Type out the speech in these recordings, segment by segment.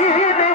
一杯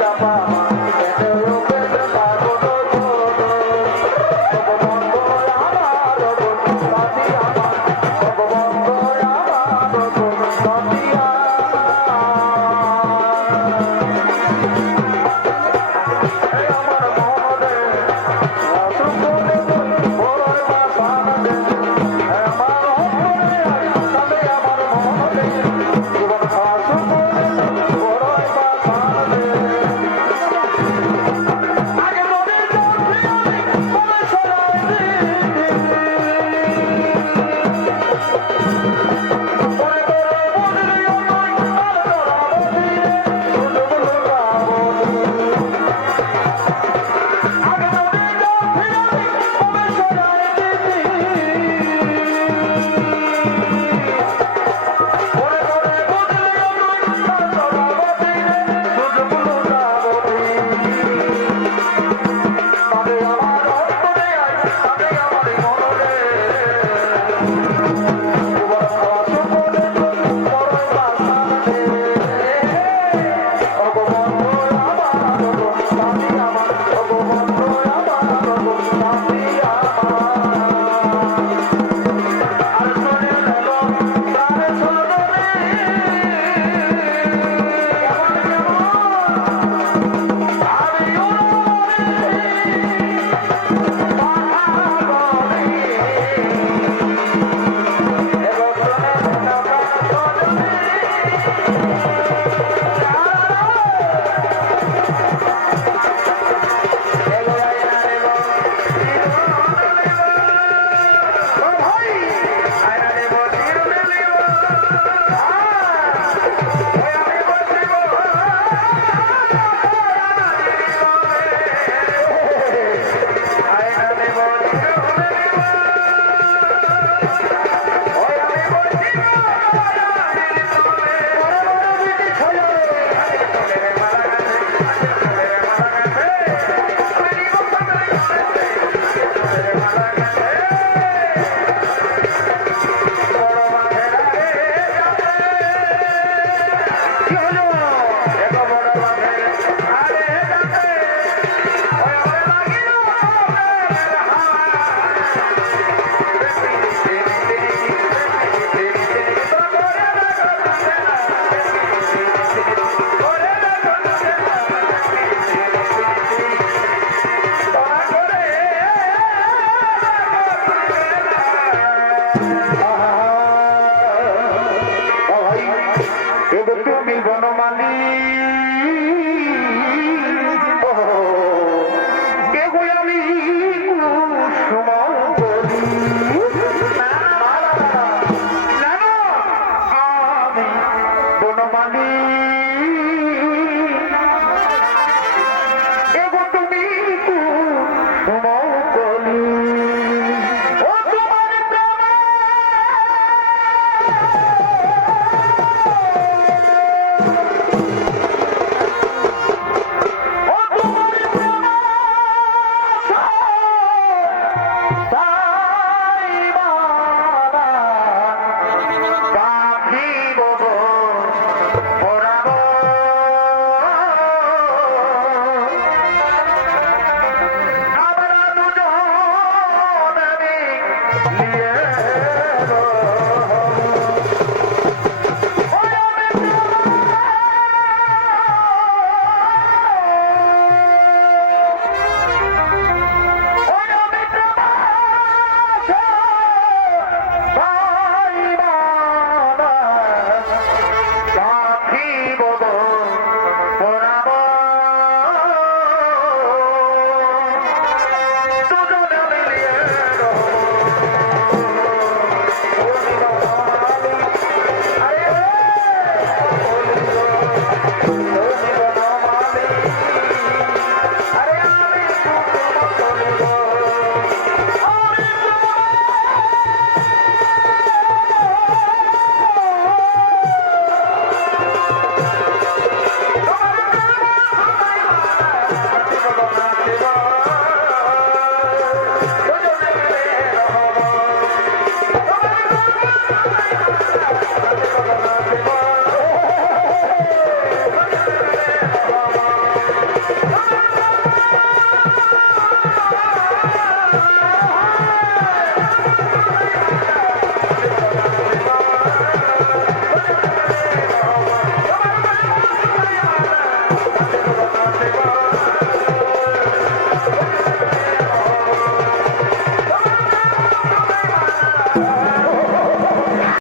চাপা